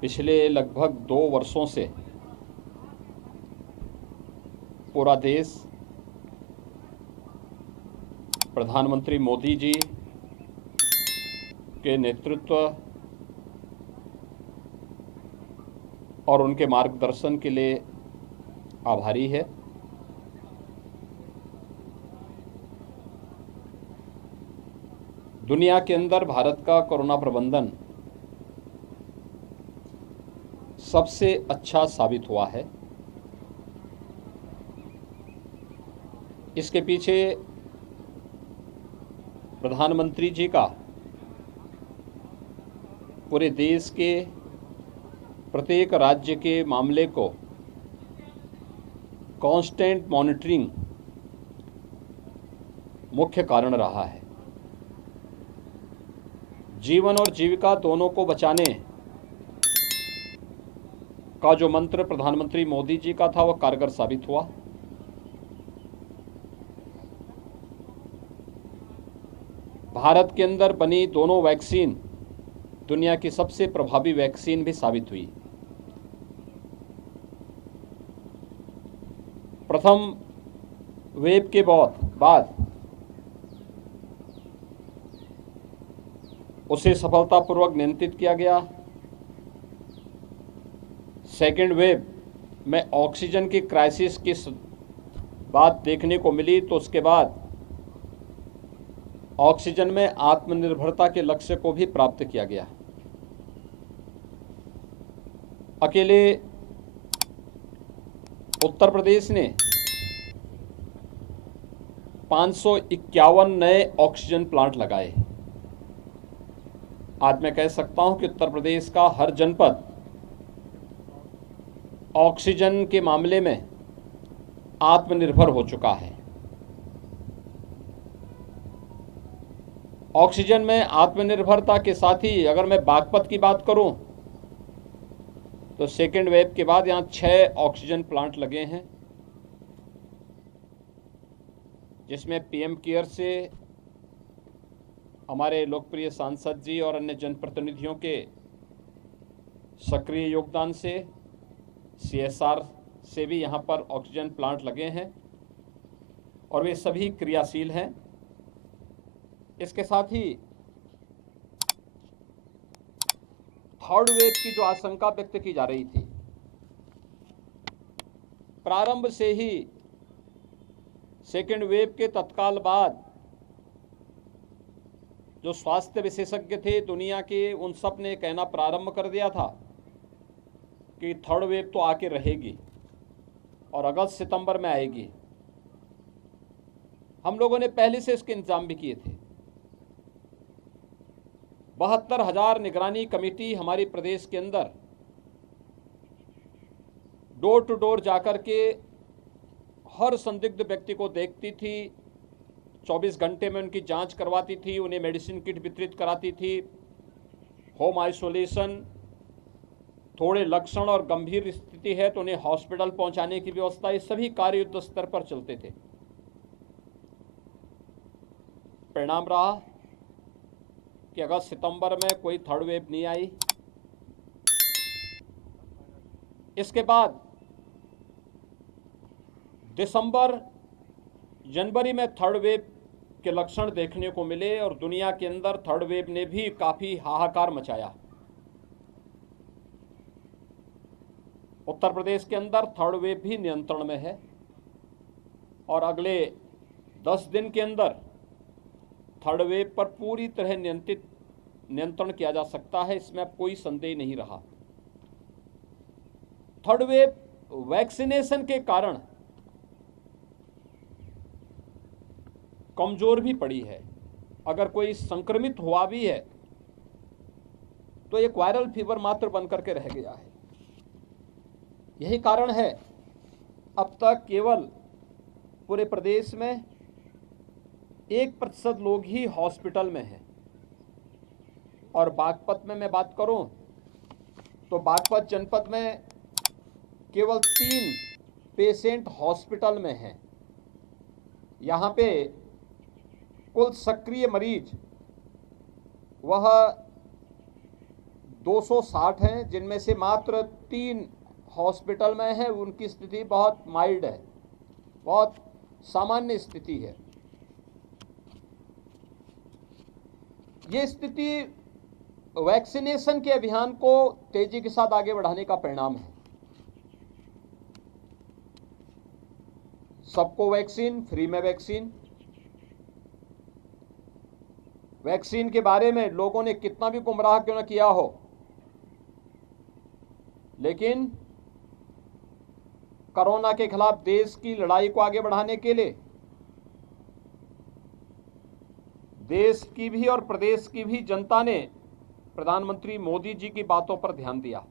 पिछले लगभग 2 वर्षों से पूरा देश प्रधानमंत्री मोदी जी के नेतृत्व और उनके मार्गदर्शन के लिए आभारी है। दुनिया के अंदर भारत का कोरोना प्रबंधन सबसे अच्छा साबित हुआ है। इसके पीछे प्रधानमंत्री जी का पूरे देश के प्रत्येक राज्य के मामले को कांस्टेंट मॉनिटरिंग मुख्य कारण रहा है। जीवन और जीविका दोनों को बचाने का जो मंत्र प्रधानमंत्री मोदी जी का था वह कारगर साबित हुआ। भारत के अंदर बनी दोनों वैक्सीन दुनिया की सबसे प्रभावी वैक्सीन भी साबित हुई। प्रथम वेव के बाद उसे सफलतापूर्वक नियंत्रित किया गया। सेकेंड वेव में ऑक्सीजन की क्राइसिस की बात देखने को मिली, तो उसके बाद ऑक्सीजन में आत्मनिर्भरता के लक्ष्य को भी प्राप्त किया गया। अकेले उत्तर प्रदेश ने 551 नए ऑक्सीजन प्लांट लगाए। आज मैं कह सकता हूं कि उत्तर प्रदेश का हर जनपद ऑक्सीजन के मामले में आत्मनिर्भर हो चुका है। ऑक्सीजन में आत्मनिर्भरता के साथ ही अगर मैं बागपत की बात करूं तो सेकेंड वेव के बाद यहां 6 ऑक्सीजन प्लांट लगे हैं, जिसमें पीएम केयर से हमारे लोकप्रिय सांसद जी और अन्य जनप्रतिनिधियों के सक्रिय योगदान से सीएसआर से भी यहाँ पर ऑक्सीजन प्लांट लगे हैं और वे सभी क्रियाशील हैं। इसके साथ ही थर्ड वेव की जो आशंका व्यक्त की जा रही थी, प्रारंभ से ही सेकेंड वेव के तत्काल बाद जो स्वास्थ्य विशेषज्ञ थे दुनिया के, उन सब ने कहना प्रारंभ कर दिया था कि थर्ड वेव तो आके रहेगी और अगस्त सितंबर में आएगी। हम लोगों ने पहले से इसके इंतजाम भी किए थे। 72,000 निगरानी कमेटी हमारे प्रदेश के अंदर डोर टू डोर जाकर के हर संदिग्ध व्यक्ति को देखती थी, 24 घंटे में उनकी जांच करवाती थी, उन्हें मेडिसिन किट वितरित कराती थी, होम आइसोलेशन, थोड़े लक्षण और गंभीर स्थिति है तो उन्हें हॉस्पिटल पहुंचाने की व्यवस्था, ये सभी कार्य युद्ध स्तर पर चलते थे। परिणाम रहा कि अगस्त सितंबर में कोई थर्ड वेव नहीं आई। इसके बाद दिसंबर जनवरी में थर्ड वेव के लक्षण देखने को मिले और दुनिया के अंदर थर्ड वेव ने भी काफी हाहाकार मचाया। उत्तर प्रदेश के अंदर थर्ड वेव भी नियंत्रण में है और अगले 10 दिन के अंदर थर्ड वेव पर पूरी तरह नियंत्रण किया जा सकता है, इसमें अब कोई संदेह नहीं रहा। थर्ड वेव वैक्सीनेशन के कारण कमजोर भी पड़ी है। अगर कोई संक्रमित हुआ भी है तो एक वायरल फीवर मात्र बनकर के रह गया है। यही कारण है अब तक केवल पूरे प्रदेश में 1% लोग ही हॉस्पिटल में हैं। और बागपत में मैं बात करूं तो बागपत जनपद में केवल 3 पेशेंट हॉस्पिटल में हैं। यहाँ पे कुल सक्रिय मरीज वह 260 हैं, जिनमें से मात्र 3 हॉस्पिटल में हैं। उनकी स्थिति बहुत माइल्ड है, बहुत सामान्य स्थिति है। ये स्थिति वैक्सीनेशन के अभियान को तेजी के साथ आगे बढ़ाने का परिणाम है। सबको वैक्सीन, फ्री में वैक्सीन। वैक्सीन के बारे में लोगों ने कितना भी गुमराह क्यों न किया हो, लेकिन कोरोना के खिलाफ देश की लड़ाई को आगे बढ़ाने के लिए देश की भी और प्रदेश की भी जनता ने प्रधानमंत्री मोदी जी की बातों पर ध्यान दिया।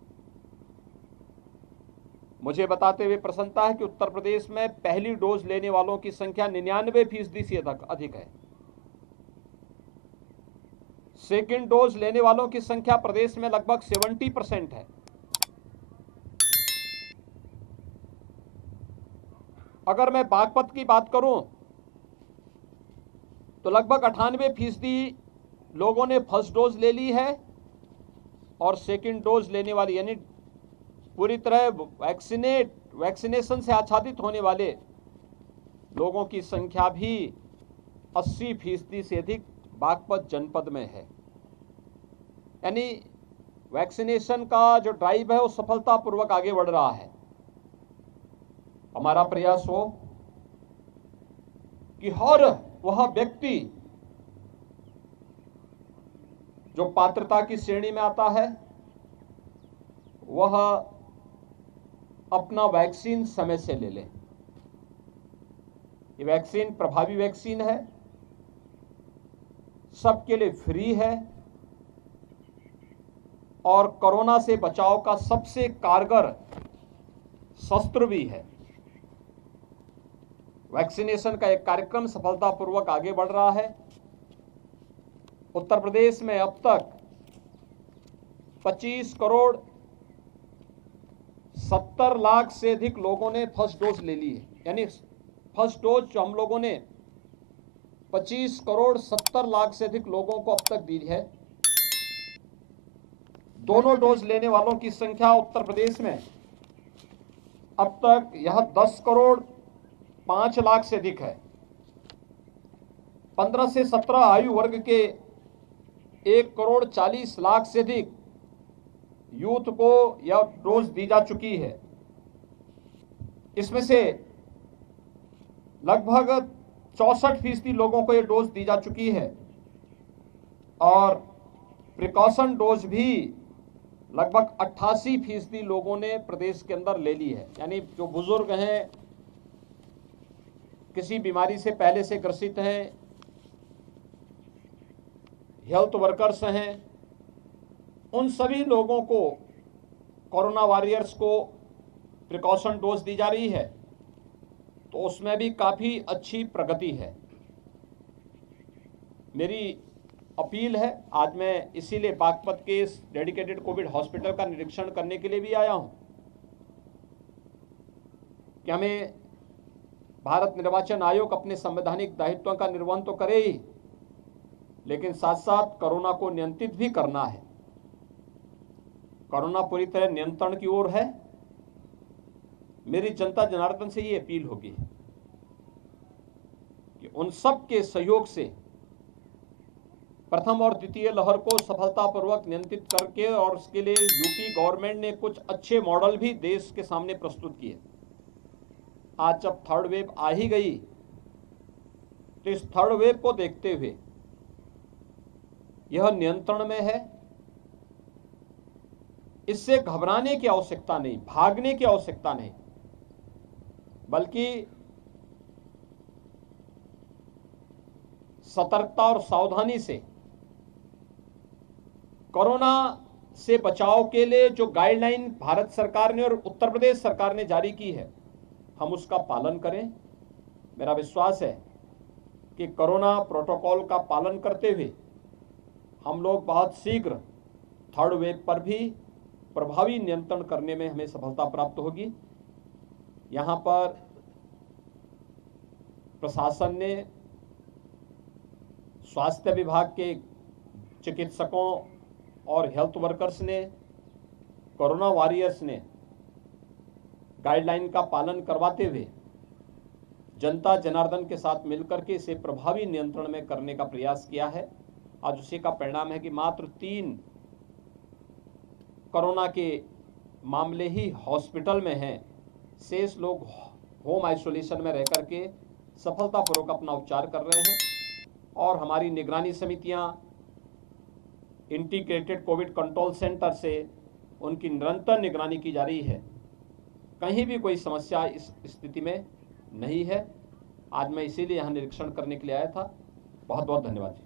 मुझे बताते हुए प्रसन्नता है कि उत्तर प्रदेश में पहली डोज लेने वालों की संख्या 99% से अधिक है। सेकेंड डोज लेने वालों की संख्या प्रदेश में लगभग 70% है। अगर मैं बागपत की बात करूं तो लगभग 98% लोगों ने फर्स्ट डोज ले ली है और सेकेंड डोज लेने वाली, यानी पूरी तरह वैक्सीनेशन से आच्छादित होने वाले लोगों की संख्या भी 80% से अधिक बागपत जनपद में है। यानी वैक्सीनेशन का जो ड्राइव है वो सफलतापूर्वक आगे बढ़ रहा है। हमारा प्रयास हो कि हर वह व्यक्ति जो पात्रता की श्रेणी में आता है वह अपना वैक्सीन समय से ले ले। ये वैक्सीन प्रभावी वैक्सीन है, सबके लिए फ्री है और कोरोना से बचाव का सबसे कारगर शस्त्र भी है। वैक्सीनेशन का एक कार्यक्रम सफलतापूर्वक आगे बढ़ रहा है। उत्तर प्रदेश में अब तक 25,70,00,000 से अधिक लोगों ने फर्स्ट डोज ले ली है। यानी फर्स्ट डोज जो हम लोगों ने 25,70,00,000 से अधिक लोगों को अब तक दी है। दोनों डोज लेने वालों की संख्या उत्तर प्रदेश में अब तक यह 10,05,00,000 से अधिक है। 15 से 17 आयु वर्ग के 1,40,00,000 से अधिक यूथ को यह डोज दी जा चुकी है। इसमें से लगभग 64% लोगों को यह डोज दी जा चुकी है और प्रिकॉशन डोज भी लगभग 88% लोगों ने प्रदेश के अंदर ले ली है। यानी जो बुजुर्ग हैं, किसी बीमारी से पहले से ग्रसित हैं, हेल्थ वर्कर्स हैं, उन सभी लोगों को, कोरोना वॉरियर्स को प्रिकॉशन डोज दी जा रही है, तो उसमें भी काफ़ी अच्छी प्रगति है। मेरी अपील है, आज मैं इसीलिए बागपत के इस डेडिकेटेड कोविड हॉस्पिटल का निरीक्षण करने के लिए भी आया हूं कि हमें भारत निर्वाचन आयोग अपने संवैधानिक दायित्वों का निर्वहन तो करे ही, लेकिन साथ साथ कोरोना को नियंत्रित भी करना है। कोरोना पूरी तरह नियंत्रण की ओर है। मेरी जनता जनार्दन से ये अपील होगी कि उन सब के सहयोग से प्रथम और द्वितीय लहर को सफलतापूर्वक नियंत्रित करके, और उसके लिए यूपी गवर्नमेंट ने कुछ अच्छे मॉडल भी देश के सामने प्रस्तुत किए। आज जब थर्ड वेव आ ही गई तो इस थर्ड वेव को देखते हुए यह नियंत्रण में है। इससे घबराने की आवश्यकता नहीं, भागने की आवश्यकता नहीं, बल्कि सतर्कता और सावधानी से कोरोना से बचाव के लिए जो गाइडलाइन भारत सरकार ने और उत्तर प्रदेश सरकार ने जारी की है, हम उसका पालन करें। मेरा विश्वास है कि कोरोना प्रोटोकॉल का पालन करते हुए हम लोग बहुत शीघ्र थर्ड वेव पर भी प्रभावी नियंत्रण करने में हमें सफलता प्राप्त होगी। यहाँ पर प्रशासन ने, स्वास्थ्य विभाग के चिकित्सकों और हेल्थ वर्कर्स ने, कोरोना वॉरियर्स ने गाइडलाइन का पालन करवाते हुए जनता जनार्दन के साथ मिलकर के इसे प्रभावी नियंत्रण में करने का प्रयास किया है। आज उसी का परिणाम है कि मात्र 3 कोरोना के मामले ही हॉस्पिटल में हैं, शेष लोग होम आइसोलेशन में रह करके सफलतापूर्वक अपना उपचार कर रहे हैं। और हमारी निगरानी समितियां इंटीग्रेटेड कोविड कंट्रोल सेंटर से उनकी निरंतर निगरानी की जा रही है। कहीं भी कोई समस्या इस स्थिति में नहीं है। आज मैं इसीलिए यहाँ निरीक्षण करने के लिए आया था। बहुत बहुत धन्यवाद।